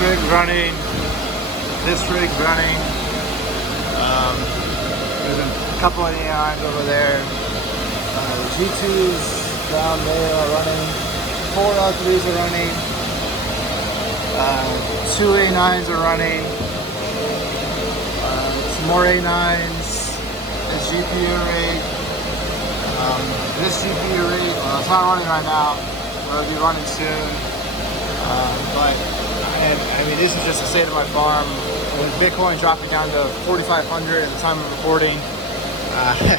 rig's running. This rig's running. There's a couple of A9s over there. The G2s down there are running. 4 L3s are running. 2 A9s are running. Some more A9s. This GPU rig. This GPU rig, well, it's not running right now. It'll be running soon. But I mean, this is just the state of my farm. With Bitcoin dropping down to 4,500 at the time of recording. I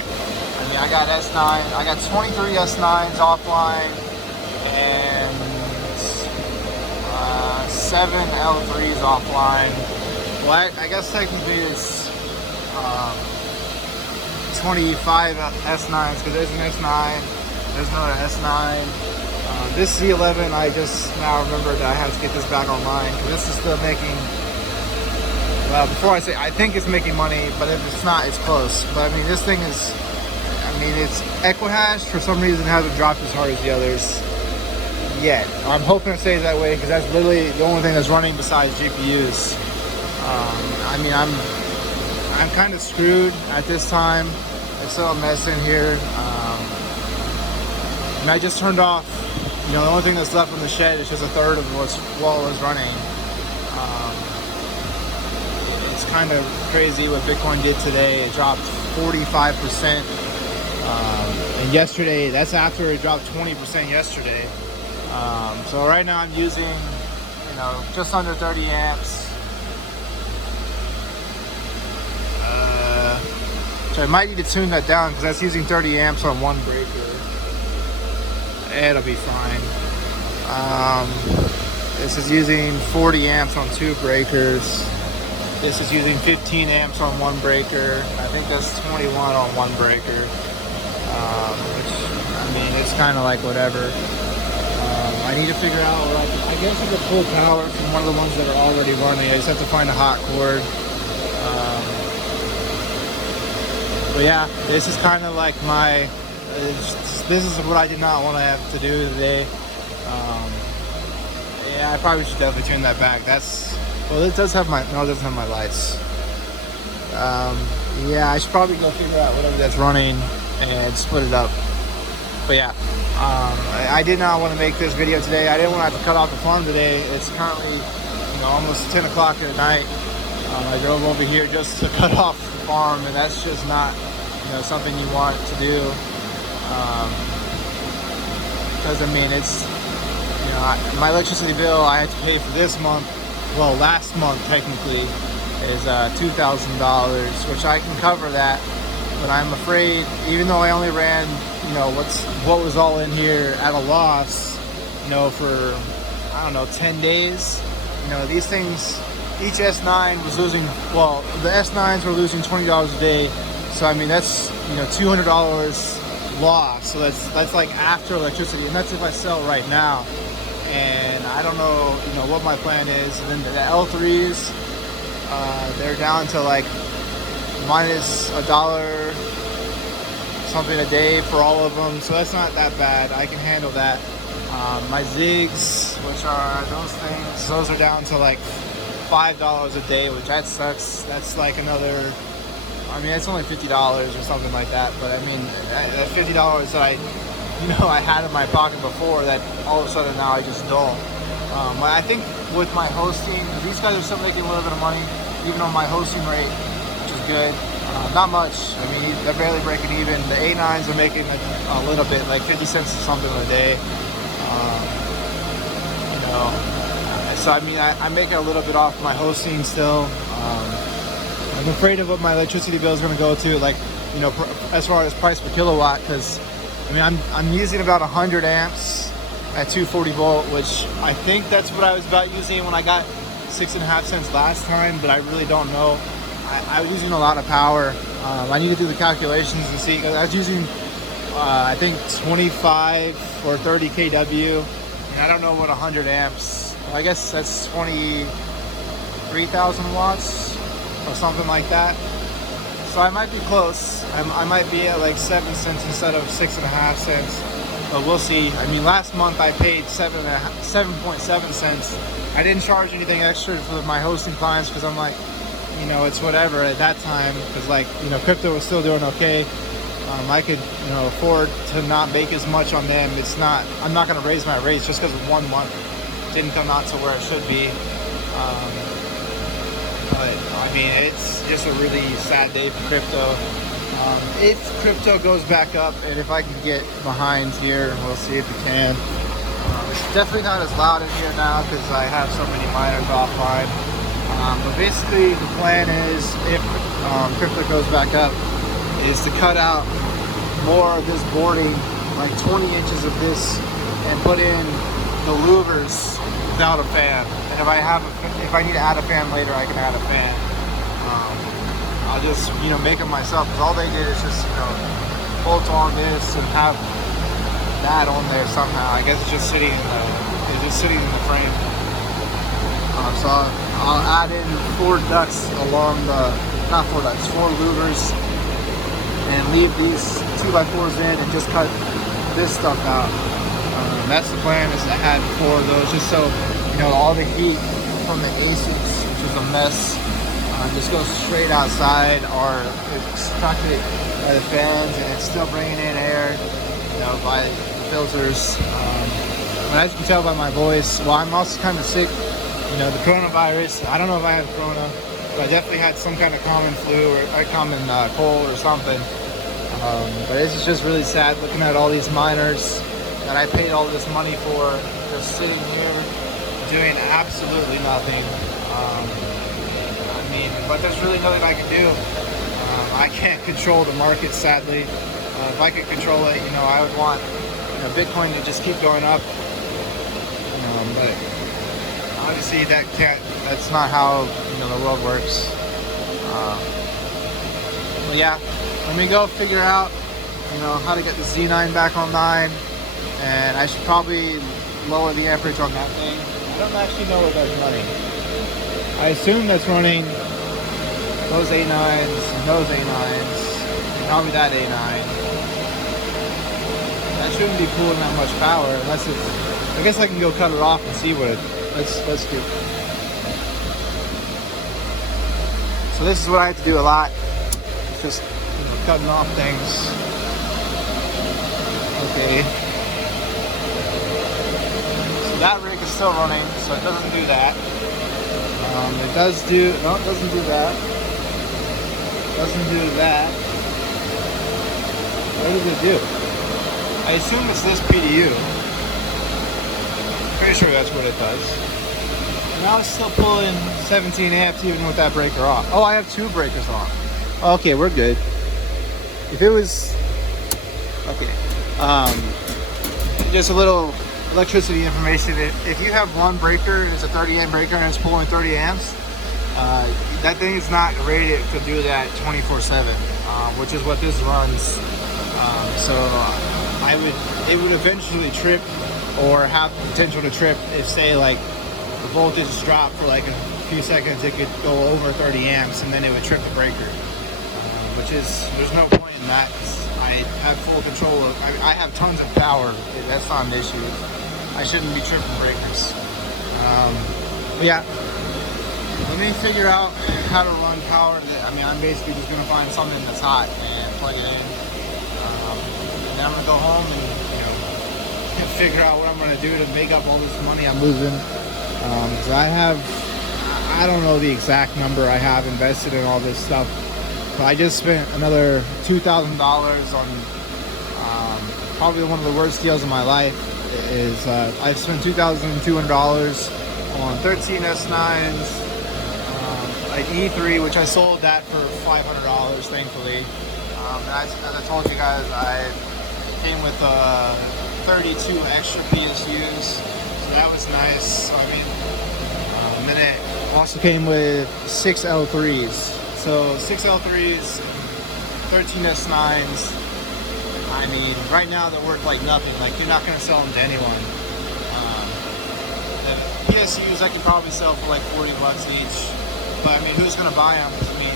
mean, I got S9. I got 23 S9s offline and 7 L3s offline. Well, I guess technically it's 25 S9s because there's an S9, there's another S9. This Z11, I just now remembered that I have to get this back online because this is still making, well, before I say, I think it's making money, but if it's not, it's close. But I mean, this thing is, I mean, it's Equihash. For some reason, it hasn't dropped as hard as the others yet. I'm hoping it stays that way because that's literally the only thing that's running besides GPUs. I mean, I'm kind of screwed at this time. There's still a mess in here. And I just turned off, you know, the only thing that's left in the shed is just a third of what was running. It's kind of crazy what Bitcoin did today. It dropped 45%. And yesterday, that's after it dropped 20% yesterday. So right now I'm using, you know, just under 30 amps. So I might need to tune that down because that's using 30 amps on one breaker. It'll be fine. This is using 40 amps on 2 breakers. This is using 15 amps on 1 breaker. I think that's 21 on 1 breaker. Which, I mean, it's kind of like whatever. I need to figure out, like, I guess I could pull power from one of the ones that are already running. I just have to find a hot cord. But yeah, this is kind of like my, this is what I did not want to have to do today. Yeah, I probably should definitely turn that back. That's, well, it does have my, no, it doesn't have my lights. Yeah, I should probably go figure out whatever that's running and split it up. But yeah, I did not want to make this video today. I didn't want to have to cut off the farm today. It's currently, you know, almost 10 o'clock at night. I drove over here just to cut off the farm, and that's just not, you know, something you want to do. Because I mean, it's, you know, my electricity bill I had to pay for this month, well, last month technically, is $2,000, which I can cover that. But I'm afraid, even though I only ran, you know, what was all in here at a loss, you know, for, I don't know, 10 days, you know, these things, each S9 was losing, well, the S9s were losing $20 a day. So I mean, that's, you know, $200 loss. So that's like after electricity, and that's if I sell right now. And I don't know, you know, what my plan is. And then the L3s, they're down to like minus $1 something a day for all of them. So that's not that bad. I can handle that. My Zigs, which are those things, those are down to like $5 a day, which that's like another, I mean, it's only $50 or something like that. But I mean, that $50 that I had in my pocket before, that all of a sudden now I just don't. But I think with my hosting, these guys are still making a little bit of money, even on my hosting rate, which is good. Not much. I mean, they're barely breaking even. The A9s are making a little bit, like 50 cents or something a day. You know, so I mean, I'm making a little bit off my hosting still. I'm afraid of what my electricity bill is going to go to, like, you know, as far as price per kilowatt, because I mean, I'm using about 100 amps at 240 volt, which I think that's what I was about using when I got 6.5 cents last time, but I really don't know. I was using a lot of power. I need to do the calculations and see, because I was using I think 25 or 30 kW, and I don't know what 100 amps, well, I guess that's 23,000 watts or something like that. So I might be close. I might be at like 7 cents instead of 6.5 cents. but we'll see. I mean, last month I paid 7.7 cents. I didn't charge anything extra for my hosting clients because I'm like, you know, it's whatever at that time, because like, you know, crypto was still doing okay. I could, you know, afford to not make as much on them. I'm not going to raise my rates just because 1 month didn't come out to where it should be. But I mean, it's just a really sad day for crypto. If crypto goes back up, and if I can get behind here, we'll see if we can. It's definitely not as loud in here now because I have so many miners offline. But basically, the plan is, if crypto goes back up, is to cut out more of this boarding, like 20 inches of this, and put in the louvers without a fan. And if I need to add a fan later, I can add a fan. I'll just, you know, make them myself, because all they did is just, you know, bolt on this and have that on there somehow. I guess it's just sitting in the frame. So I'll add in 4 ducts along the, not 4 ducts, 4 louvers, and leave these 2x4s in and just cut this stuff out. That's the plan, is to add 4 of those, just so, you know, all the heat from the ASICs, which is a mess, just goes straight outside, or it's sucking by the fans, and it's still bringing in air, you know, by the filters. But as you can tell by my voice, well, I'm also kind of sick. You know, the coronavirus, I don't know if I have corona, but I definitely had some kind of common flu or a common cold or something. But this is just really sad looking at all these miners that I paid all this money for, just sitting here doing absolutely nothing. I mean, but there's really nothing I can do. I can't control the market, sadly. If I could control it, you know, I would want, you know, Bitcoin to just keep going up. But obviously that's not how, you know, the world works. But yeah, let me go figure out, you know, how to get the Z9 back online, and I should probably lower the amperage on that thing. I don't actually know what that's running. I assume that's running those A9s and those A9s, and probably that A9. That shouldn't be pulling that much power unless it's, I guess I can go cut it off and see what it, let's do. So this is what I have to do a lot. It's just, you know, cutting off things. Okay. So that rig is still running, so it doesn't do that. It does do, no, it doesn't do that. Doesn't do that. What does it do? I assume it's this PDU. Pretty sure that's what it does. Now it's still pulling 17 amps even with that breaker off. Oh, I have 2 breakers on. Okay, we're good. If it was, okay. Just a little electricity information. If you have 1 breaker, it's a 30 amp breaker and it's pulling 30 amps, that thing is not rated to do that 24/7, which is what this runs. So it would eventually trip, or have the potential to trip if, say, like the voltage dropped for like a few seconds. It could go over 30 amps and then it would trip the breaker, which is, there's no point in that. I have full control of, I have tons of power. That's not an issue. I shouldn't be tripping breakers. But yeah, let me figure out how to run power. I mean, I'm basically just gonna find something that's hot and plug it in. And then I'm gonna go home and, you know, figure out what I'm gonna do to make up all this money I'm losing. Because I don't know the exact number I have invested in all this stuff. But I just spent another $2,000 on probably one of the worst deals of my life. Is I've spent $2,200 on 13 S9s, an E3, which I sold that for $500, thankfully. And as I told you guys, I came with 32 extra PSUs, so that was nice. So, I mean, and then it also came with 6 L3s. So 6 L3s, 13 S9s. I mean, right now they're worth like nothing. Like, you're not gonna sell them to anyone. The PSUs I could probably sell for like 40 bucks each. But I mean, who's gonna buy them? I mean,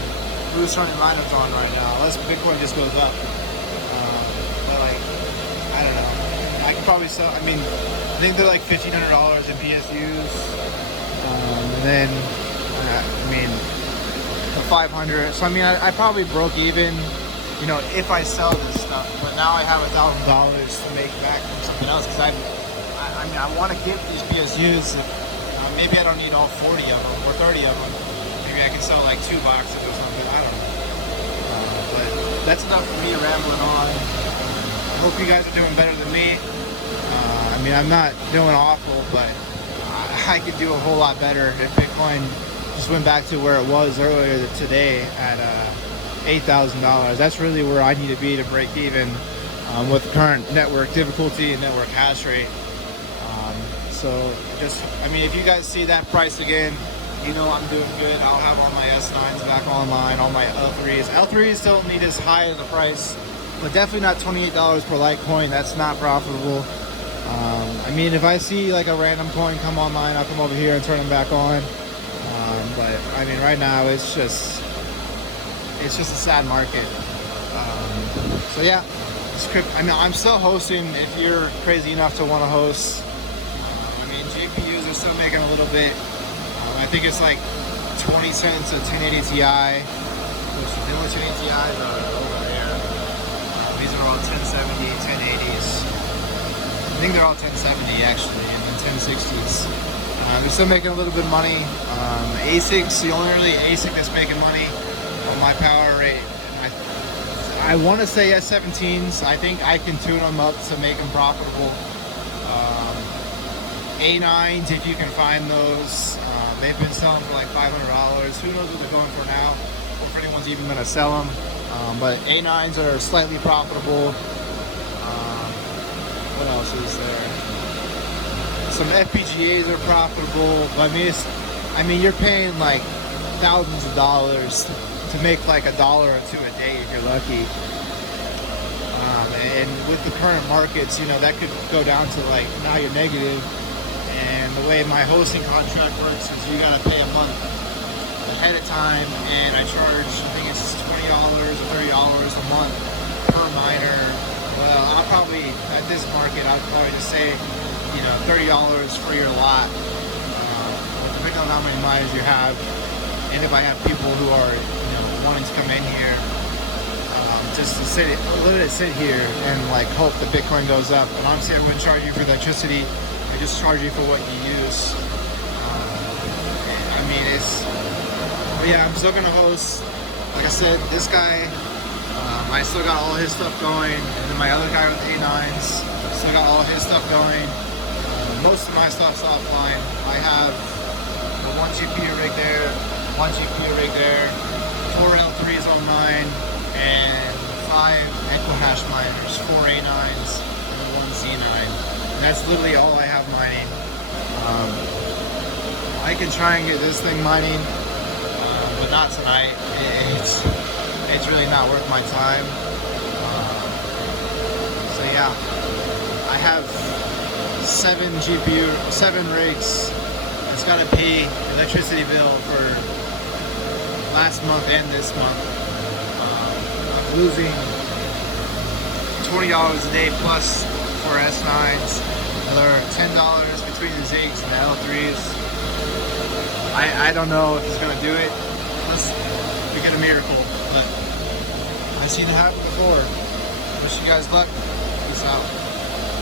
who's turning lineups on right now? Unless Bitcoin just goes up. But like, I don't know. I probably sell. I mean, I think they're like $1,500 in PSUs, and then I mean the 500. So I mean, I probably broke even, you know, if I sell this stuff. But now I have $1,000 to make back from something else because I mean, I want to keep these PSUs. Maybe I don't need all 40 of them or 30 of them. Maybe I can sell like 2 boxes or something. I don't know. But that's enough for me rambling on. I hope you guys are doing better than me. I mean, I'm not doing awful, but I could do a whole lot better if Bitcoin just went back to where it was earlier today at $8,000. That's really where I need to be to break even with current network difficulty and network hash rate. So just, I mean, if you guys see that price again, you know I'm doing good. I'll have all my S9s back online, all my L3s. L3s don't need as high as the price, but definitely not $28 per Litecoin. That's not profitable. I mean, if I see like a random coin come online, I'll come over here and turn them back on. But I mean, right now it's just a sad market. So yeah, I mean, I'm still hosting if you're crazy enough to want to host. GPUs are still making a little bit. I think it's like 20 cents a 1080 Ti, which the newer 1080 Ti's are over there. These are all 1070, 1080s. I think they're all 1070 actually, and then 1060s. They're still making a little bit of money. ASICs, the only really ASIC that's making money on my power rate. I want to say S17s. I think I can tune them up to make them profitable. A9s, if you can find those, they've been selling for like $500. Who knows what they're going for now, or if anyone's even going to sell them. But A9s are slightly profitable. What else is there? Some FPGAs are profitable. But I mean, you're paying like thousands of dollars to make like $1 or $2 a day if you're lucky. And with the current markets, you know, that could go down to like, now you're negative. And the way my hosting contract works is you gotta pay a month ahead of time, and I charge, I think it's $20 or $30 a month per miner. Well, I'll probably, at this market, I'd probably just say, you know, $30 for your lot, depending on how many miners you have, and if I have people who are, you know, wanting to come in here, just to literally sit here and like hope the Bitcoin goes up. And honestly, I wouldn't charge you for electricity. I just charge you for what you use. I mean, but yeah, I'm still gonna host. Like I said, this guy, I still got all his stuff going, and then my other guy with A9s still got all his stuff going. Most of my stuff's offline. I have one GPU rig there, one GPU rig there, 4 L3s on mine, and 5 EcoHash miners, 4 A9s, and 1 Z9. That's literally all I have mining. I can try and get this thing mining, but not tonight. It's really not worth my time. So yeah, I have 7 rigs. It's got to pay electricity bill for last month and this month. I'm losing $20 a day plus for S9s. Another $10 between the Z8s and the L3s. I don't know if it's gonna do it unless we get a miracle, but I've seen it happen before. Wish you guys luck. Peace out.